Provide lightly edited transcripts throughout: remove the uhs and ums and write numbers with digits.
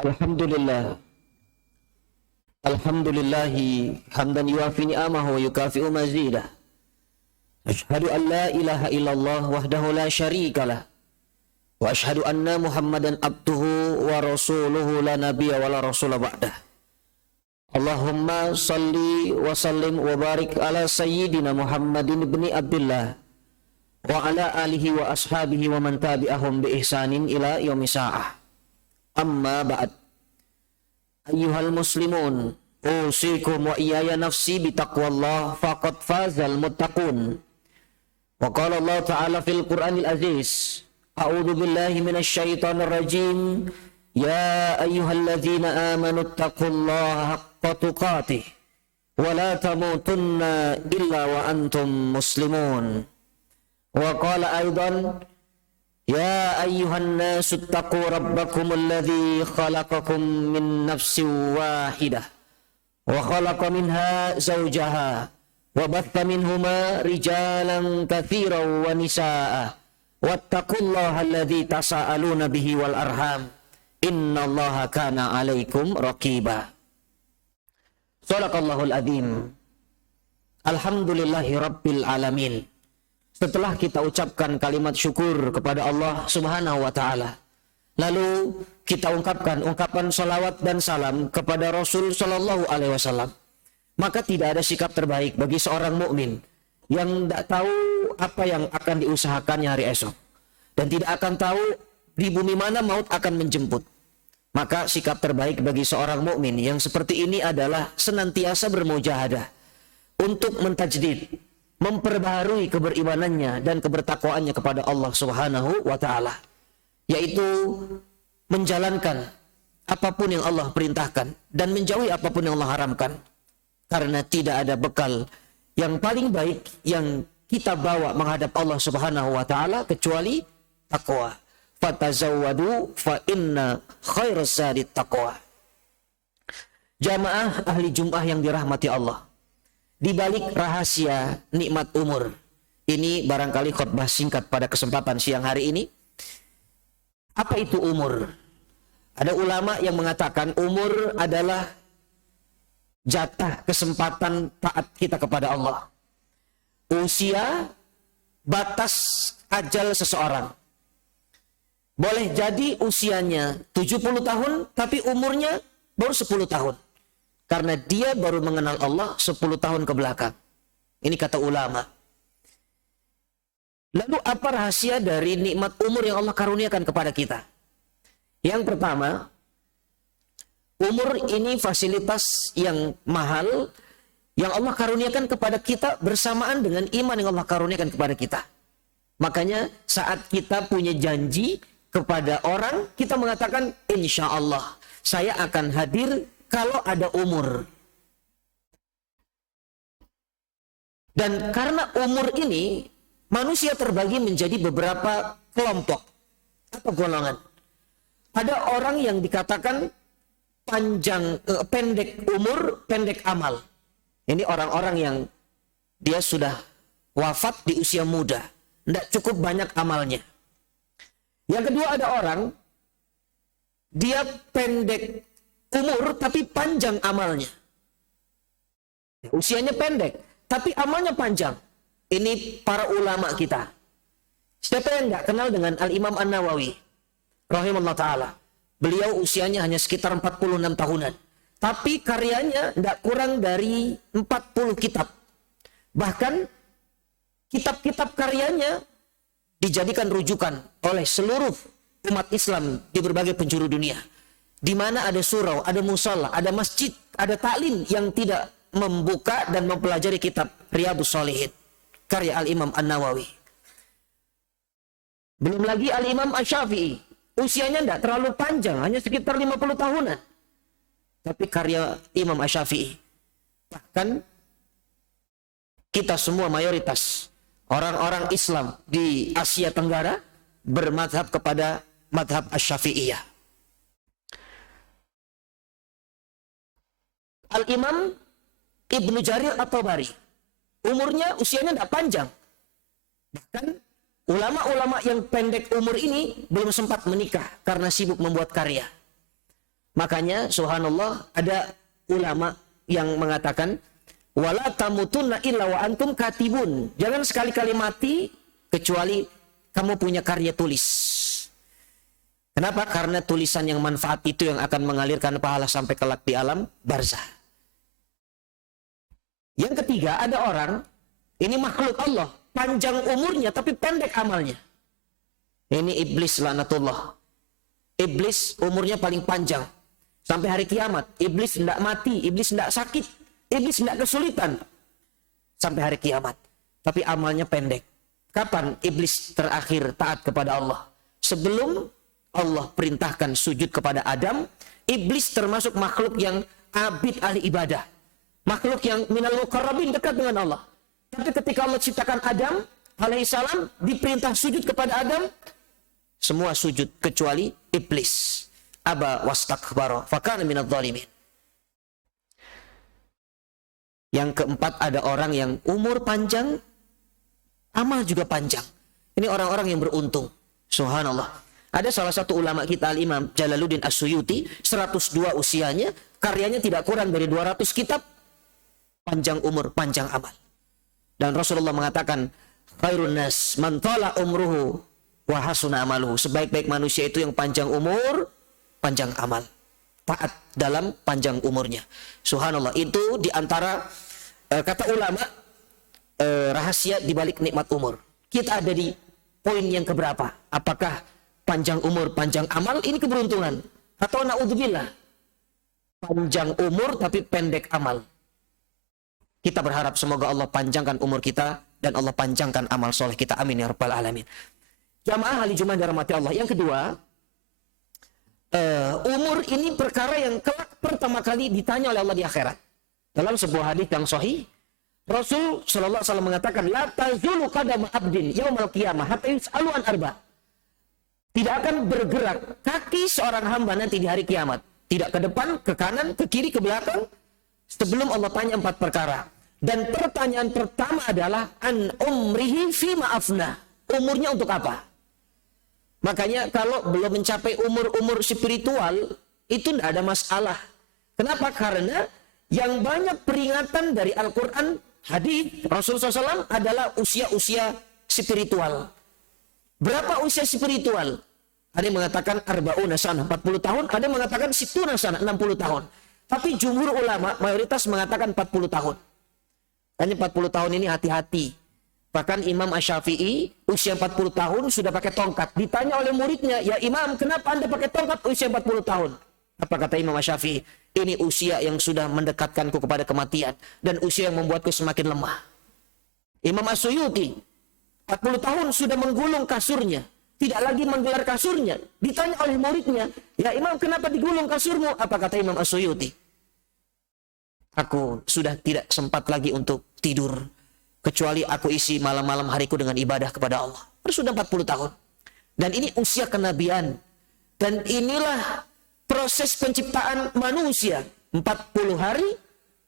Alhamdulillah. Alhamdulillahi hamdan yuafi ni'amahu wa yukafi'u mazidah. Ashhadu an la ilaha illallah wahdahu la syarikalah. Wa ashhadu anna Muhammadan abduhu wa rasuluhu la nabiyya wa la rasula ba'dah. Allahumma salli wa sallim wa barik ala sayyidina Muhammadin ibni Abdullah wa ala alihi wa ashabihi wa man tabi'ahum bi ihsanin ila yaumi sa'ah. Amma ba'd. Ayyuhal muslimun, usikum wa iyaya nafsi bitaqwallah faqad fazal muttaqun. Wa qala Allah ta'ala fil Qur'anil Aziz, a'udzu billahi minasy syaithanir rajim. Ya ayyuhalladzina amanu taqullaha haqqa tuqatih wa la tamutunna illa wa antum muslimun. Wa qala aidan, Ya ayyuhan nasu attaqu rabbakum alladhi khalaqakum min nafsin wahidah wa khalaqa minha zawjaha wa batha minhuma rijalan katsiran wa nisaa'a wattaqullaha alladhi tasaaluna bihi wal arham innallaha kana 'alaikum raqiba. Shadaqallahul adzim. Alhamdulillahi rabbil alamin. Setelah kita ucapkan kalimat syukur kepada Allah Subhanahu wa Ta'ala, lalu kita ungkapkan ungkapan salawat dan salam kepada Rasul Sallallahu Alaihi Wasallam, maka tidak ada sikap terbaik bagi seorang mukmin yang tidak tahu apa yang akan diusahakannya hari esok dan tidak akan tahu di bumi mana maut akan menjemput. Maka sikap terbaik bagi seorang mukmin yang seperti ini adalah senantiasa bermujahadah untuk mentajdid, memperbaharui keberimanannya dan kebertakwaannya kepada Allah Subhanahu wa Ta'ala, yaitu menjalankan apapun yang Allah perintahkan dan menjauhi apapun yang Allah haramkan, karena tidak ada bekal yang paling baik yang kita bawa menghadap Allah Subhanahu wa Ta'ala kecuali takwa. Fatazawwadu fa inna khairaz zadi taqwa. Jamaah ahli Jum'ah yang dirahmati Allah, di balik rahasia nikmat umur, ini barangkali khutbah singkat pada kesempatan siang hari ini. Apa itu umur? Ada ulama yang mengatakan umur adalah jatah kesempatan taat kita kepada Allah. Usia, batas ajal seseorang. Boleh jadi usianya 70 tahun, tapi umurnya baru 10 tahun. Karena dia baru mengenal Allah 10 tahun ke belakang. Ini kata ulama. Lalu apa rahasia dari nikmat umur yang Allah karuniakan kepada kita? Yang pertama, umur ini fasilitas yang mahal yang Allah karuniakan kepada kita bersamaan dengan iman yang Allah karuniakan kepada kita. Makanya saat kita punya janji kepada orang, kita mengatakan, insya Allah saya akan hadir kalau ada umur. Dan karena umur ini, manusia terbagi menjadi beberapa kelompok atau golongan. Ada orang yang dikatakan pendek umur, pendek amal. Ini orang-orang yang dia sudah wafat di usia muda, tidak cukup banyak amalnya. Yang kedua, ada orang dia pendek umur tapi panjang amalnya. Usianya pendek tapi amalnya panjang. Ini para ulama kita. Siapa yang nggak kenal dengan Al-Imam An-Nawawi rahimahullah ta'ala? Beliau usianya hanya sekitar 46 tahunan, tapi karyanya nggak kurang dari 40 kitab. Bahkan kitab-kitab karyanya dijadikan rujukan oleh seluruh umat Islam di berbagai penjuru dunia. Di mana ada surau, ada musalla, ada masjid, ada taklim yang tidak membuka dan mempelajari kitab Riyadhus Shalihin karya Al-Imam An-Nawawi. Belum lagi Al-Imam Asy-Syafi'i, usianya tidak terlalu panjang, hanya sekitar 50 tahunan. Tapi karya Imam Asy-Syafi'i, bahkan kita semua mayoritas orang-orang Islam di Asia Tenggara bermadhab kepada madhab Asy-Syafi'iyah. Al-Imam Ibnu Jarir At-Tabari, usianya tidak panjang. Bahkan ulama-ulama yang pendek umur ini belum sempat menikah karena sibuk membuat karya. Makanya subhanallah ada ulama yang mengatakan wala tamutunna illa wa antum katibun. Jangan sekali-kali mati kecuali kamu punya karya tulis. Kenapa? Karena tulisan yang manfaat itu yang akan mengalirkan pahala sampai kelak di alam barzah. Yang ketiga, ada orang, ini makhluk Allah, panjang umurnya tapi pendek amalnya. Ini iblis laknatullah. Iblis umurnya paling panjang. Sampai hari kiamat. Iblis tidak mati, iblis tidak sakit, iblis tidak kesulitan. Sampai hari kiamat. Tapi amalnya pendek. Kapan iblis terakhir taat kepada Allah? Sebelum Allah perintahkan sujud kepada Adam, iblis termasuk makhluk yang abid ahli ibadah. Makhluk yang minal muqarrabin, dekat dengan Allah. Tapi ketika Allah ciptakan Adam alaihissalam, diperintah sujud kepada Adam, semua sujud kecuali iblis. Aba wastakbara fakana minadh dhalimin. Yang keempat, ada orang yang umur panjang, amal juga panjang. Ini orang-orang yang beruntung. Subhanallah. Ada salah satu ulama kita, Al-Imam Jalaluddin As-Suyuti, 102 usianya, karyanya tidak kurang dari 200 kitab, panjang umur, panjang amal. Dan Rasulullah mengatakan, khairun nas man tala umruhu wa hasuna amaluhu. Sebaik-baik manusia itu yang panjang umur, panjang amal. Taat dalam panjang umurnya. Subhanallah, itu diantara kata ulama rahasia dibalik nikmat umur. Kita ada di poin yang keberapa? Apakah panjang umur, panjang amal ini keberuntungan? Atau na'udzubillah, panjang umur tapi pendek amal? Kita berharap semoga Allah panjangkan umur kita dan Allah panjangkan amal soleh kita. Amin ya rabbal alamin. Jamaah ahli Jumat dirahmati Allah. Yang kedua, umur ini perkara yang kelak pertama kali ditanya oleh Allah di akhirat. Dalam sebuah hadis yang sahih, Rasul sallallahu alaihi wasallam mengatakan, la tazulu qadama abdin yaumal qiyamah hatta yus'alu an arba. Tidak akan bergerak kaki seorang hamba nanti di hari kiamat. Tidak ke depan, ke kanan, ke kiri, ke belakang, sebelum Allah tanya 4 perkara. Dan pertanyaan pertama adalah an umrihi fi ma'afna. Umurnya untuk apa? Makanya kalau belum mencapai umur-umur spiritual, itu tidak ada masalah. Kenapa? Karena yang banyak peringatan dari Al-Quran, hadis Rasulullah SAW adalah usia-usia spiritual. Berapa usia spiritual? Ada yang mengatakan arba'una sana, 40 tahun. Ada yang mengatakan situna sana, 60 tahun. Tapi jumhur ulama mayoritas mengatakan 40 tahun. Hanya 40 tahun ini hati-hati. Bahkan Imam Asy-Syafi'i usia 40 tahun sudah pakai tongkat. Ditanya oleh muridnya, ya Imam, kenapa Anda pakai tongkat usia 40 tahun? Apa kata Imam Asy-Syafi'i? Ini usia yang sudah mendekatkanku kepada kematian. Dan usia yang membuatku semakin lemah. Imam As-Suyuti 40 tahun sudah menggulung kasurnya. Tidak lagi menggelar kasurnya. Ditanya oleh muridnya, ya Imam, kenapa digulung kasurmu? Apa kata Imam As-Suyuti? Aku sudah tidak sempat lagi untuk tidur, kecuali aku isi malam-malam hariku dengan ibadah kepada Allah. Sudah 40 tahun. Dan ini usia kenabian. Dan inilah proses penciptaan manusia. 40 hari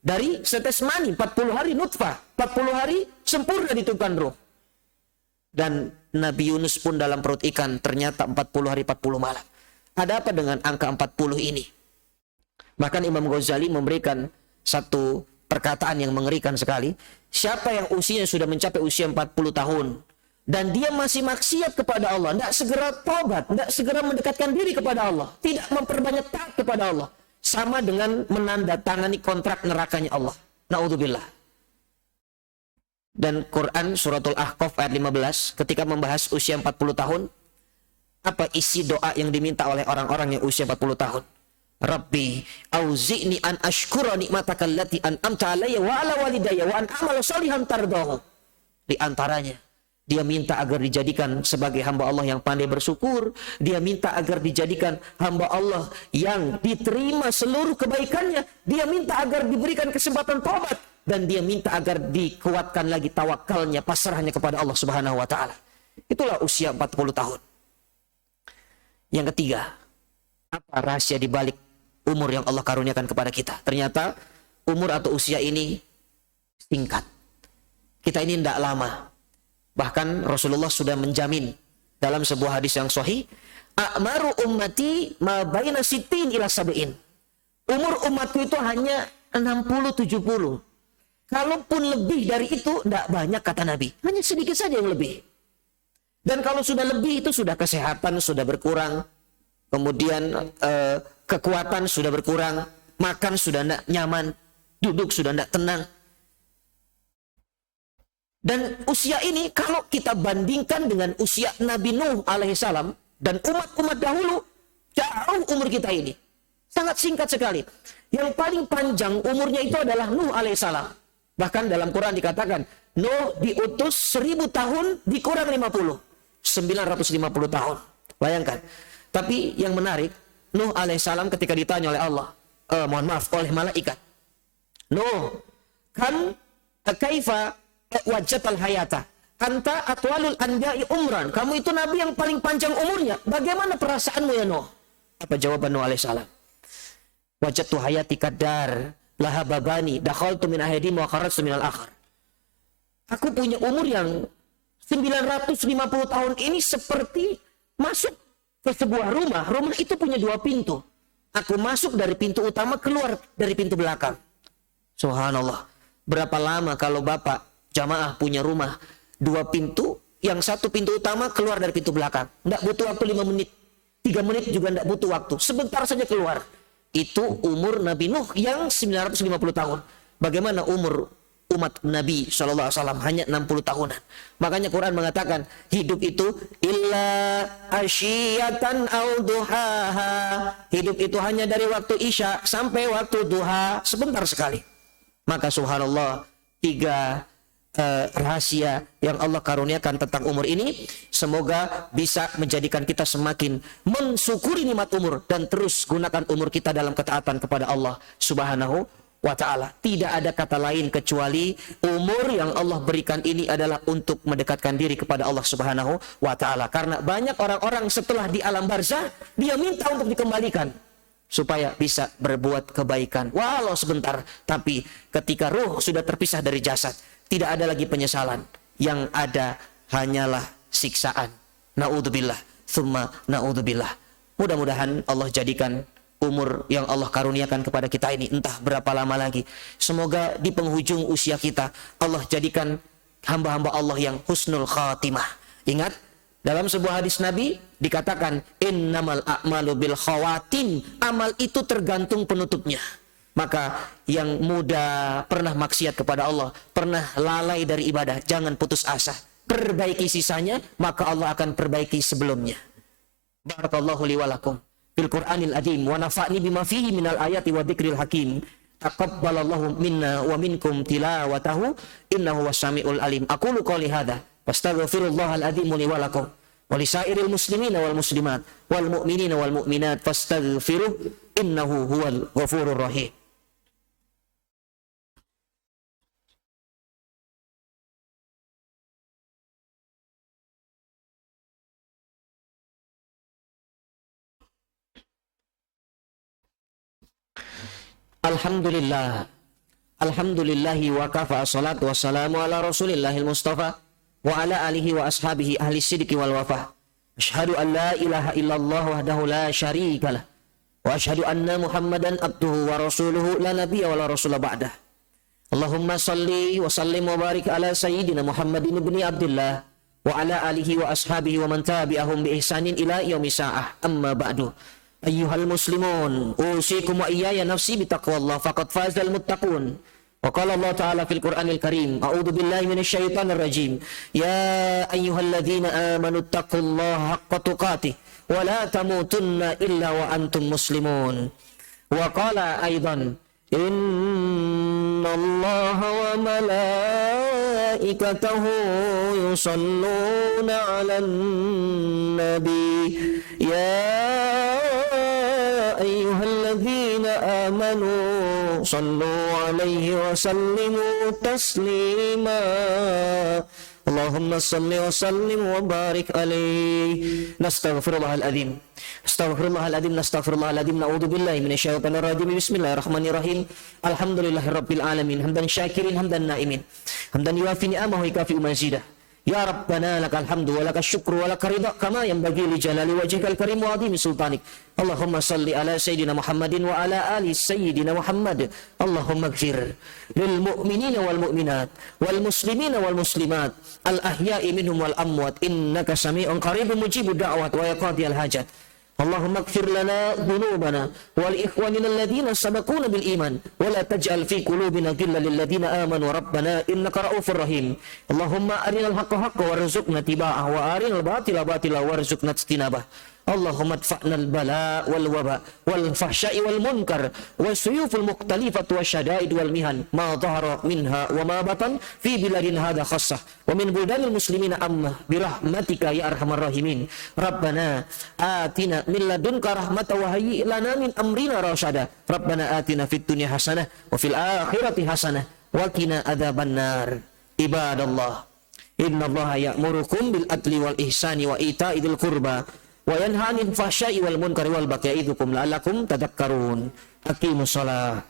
dari setes mani, 40 hari nutfah, 40 hari sempurna ditiupkan roh. Dan Nabi Yunus pun dalam perut ikan ternyata 40 hari 40 malam. Ada apa dengan angka 40 ini? Bahkan Imam Ghazali memberikan satu perkataan yang mengerikan sekali. Siapa yang usianya sudah mencapai usia 40 tahun dan dia masih maksiat kepada Allah, tidak segera taubat, tidak segera mendekatkan diri kepada Allah, tidak memperbanyak taat kepada Allah, sama dengan menandatangani kontrak nerakanya Allah. Na'udzubillah. Dan Quran suratul Ahqaf ayat 15 ketika membahas usia 40 tahun, apa isi doa yang diminta oleh orang-orang yang usia 40 tahun? Rabbi auzi'ni an ashkura nikmataka allati an'amta alayya wa ala walidayya wa an amala salihan tardahu. Di antaranya dia minta agar dijadikan sebagai hamba Allah yang pandai bersyukur. Dia minta agar dijadikan hamba Allah yang diterima seluruh kebaikannya. Dia minta agar diberikan kesempatan taubat. Dan dia minta agar dikuatkan lagi tawakalnya, pasrahnya kepada Allah Subhanahu wa ta'ala. Itulah usia 40 tahun. Yang ketiga, apa rahasia di balik umur yang Allah karuniakan kepada kita? Ternyata umur atau usia ini singkat. Kita ini tidak lama. Bahkan Rasulullah sudah menjamin dalam sebuah hadis yang sahih, A'maru ummati ma baina sittin ila sab'in. Umur umatku itu hanya 60-70. Kalaupun lebih dari itu, tidak banyak kata Nabi. Hanya sedikit saja yang lebih. Dan kalau sudah lebih itu sudah kesehatan sudah berkurang. Kemudian kekuatan sudah berkurang. Makan sudah tidak nyaman. Duduk sudah tidak tenang. Dan usia ini kalau kita bandingkan dengan usia Nabi Nuh alaihissalam dan umat-umat dahulu, jauh umur kita ini. Sangat singkat sekali. Yang paling panjang umurnya itu adalah Nuh alaihissalam. Bahkan dalam Quran dikatakan, Nuh diutus 1000 tahun dikurang 50. 950 tahun. Bayangkan. Tapi yang menarik, Nuh alaihissalam ketika ditanya oleh Allah, oleh malaikat. Nuh, kan kaifa wajhatal hayata? Anta atwalul anbiya'i umran. Kamu itu nabi yang paling panjang umurnya. Bagaimana perasaanmu ya Nuh? Apa jawaban Nuh alaihissalam? Wajhatu hayati kadar laha babani dakhaltu min ahadim wa kharajtu minal akhar. Aku punya umur yang 950 tahun ini seperti masuk ke sebuah rumah. Rumah itu punya 2 pintu. Aku masuk dari pintu utama, keluar dari pintu belakang. Subhanallah. Berapa lama kalau Bapak jamaah punya rumah 2 pintu, yang 1 pintu utama keluar dari pintu belakang. Tidak butuh waktu 5 menit. 3 menit juga tidak butuh waktu. Sebentar saja keluar. Itu umur Nabi Nuh yang 950 tahun. Bagaimana umur umat Nabi SAW? Hanya 60 tahunan. Makanya Quran mengatakan, hidup itu illa asyiyatan au duhaha. Hidup itu hanya dari waktu isya sampai waktu duha. Sebentar sekali. Maka subhanallah, 3 rahasia yang Allah karuniakan tentang umur ini semoga bisa menjadikan kita semakin mensyukuri nikmat umur dan terus gunakan umur kita dalam ketaatan kepada Allah Subhanahu wa ta'ala. Tidak ada kata lain kecuali umur yang Allah berikan ini adalah untuk mendekatkan diri kepada Allah Subhanahu wa ta'ala. Karena banyak orang-orang setelah di alam barzah dia minta untuk dikembalikan supaya bisa berbuat kebaikan walau sebentar, tapi ketika ruh sudah terpisah dari jasad tidak ada lagi penyesalan, yang ada hanyalah siksaan. Na'udzubillah, tsumma na'udzubillah. Mudah-mudahan Allah jadikan umur yang Allah karuniakan kepada kita ini entah berapa lama lagi. Semoga di penghujung usia kita Allah jadikan hamba-hamba Allah yang husnul khatimah. Ingat, dalam sebuah hadis Nabi dikatakan, innamal a'malu bil khawatim. Amal itu tergantung penutupnya. Maka yang muda pernah maksiat kepada Allah, pernah lalai dari ibadah, jangan putus asa. Perbaiki sisanya, maka Allah akan perbaiki sebelumnya. Barakallahu li wa lakum fil Qur'anil azim wa nafa'ni bima fihi minal ayati wa dzikril hakim. Taqabbalallahu minna wa minkum tilawatahu innahu was-sami'ul alim. Aqulu qouli hadza fastaghfirullahal azim li wa lakum wa lisairil muslimina wal muslimat wal mu'minina wal mu'minat fastaghfiruh innahu huwal ghafurur rahim. Alhamdulillah. Alhamdulillahi wa kafa, salatu wassalamu ala rasulillahil mustafa wa ala alihi wa ashabihi ahli sidqi wal wafa. Asyhadu an la ilaha illallah wahdahu la syarika lah. Wa asyhadu anna Muhammadan abduhu wa rasuluhu la nabiyya wa la rasula ba'dah. Allahumma salli wa sallim wa barik ala sayyidina Muhammadin ibni Abdullah wa ala alihi wa ashabihi wa man tabi'ahum bi ihsanin ila yaumi sa'ah. Amma ba'du. Ayyuhal muslimun, usikum wa iyaya nafsi bitaqwallah faqad fazal muttaqun. Wa qala Allah ta'ala fil Qur'anil Karim, a'udzu billahi minasyaitonir rajim. Ya ayyuhalladzina amanu taqullaha haqqa tuqatih wa la tamutunna illa wa antum muslimun. Wa qala aidan, innallaha wa malaikatahu yusalluna 'alan nabi. Ya ayyuhalladzina amanu sallu alaihi wa sallimu taslima. Allahumma salli wa sallim wa barik alaihi. Nastaghfirullahal azim. Astaghfirullahal azim, nastaghfirullahal azim. Na'udzu billahi minasyaitonir rajim. Bismillahirrahmanirrahim. Alhamdulillahirabbil alamin. Hamdan syakirin, hamdan naimin. Hamdan yuafi ni'amahu wa yukafi mazidah. Ya Rabbana lakal hamdu wa lakal syukru wa lakal ridha kama yanbaghi li jalali wajhikal karim wa azimi sultanik. Allahumma salli ala sayyidina Muhammadin wa ala ali sayyidina Muhammad. Allahumma ighfir lil mu'minina wal mu'minat wal muslimina wal muslimat al ahya'i minhum wal amwat innaka sami'un qaribun mujibud da'wat wa yaqdi al hajat. Allahumma ighfir lana dhunubana wal ikhwanina alladhina sabaquna bil iman wa la taj'al fi qulubina ghillan lil ladzina amanu rabbana innaka ra'ufur rahim. Allahumma arinal haqqa haqqan warzuqna tiba'ah wa arinal batila batila warzuqna ijtinabah. Allahumma adfa'na al-bala wal waba wal fahsya'i wal munkar wasuyuful mukhtalifat wasyada'id wal mihan ma dhahara minha wa ma batan fi biladin hadha khassah wa min buldanil muslimina amma birahmatika ya arhamar rahimin. Rabbana atina min ladunka rahmatan wa hayyi lana min amrina rasyada. Rabbana atina fid dunya hasanah wa fil akhirati hasanah wa qina adzabannar. Ibadallah, innallaha ya'murukum bil adli wal ihsani wa ita'idil qurba wa yanha 'anil fahsya'i wal munkari wal baghi ya'idukum la'allakum tadhakkarun. Aqimus shalah.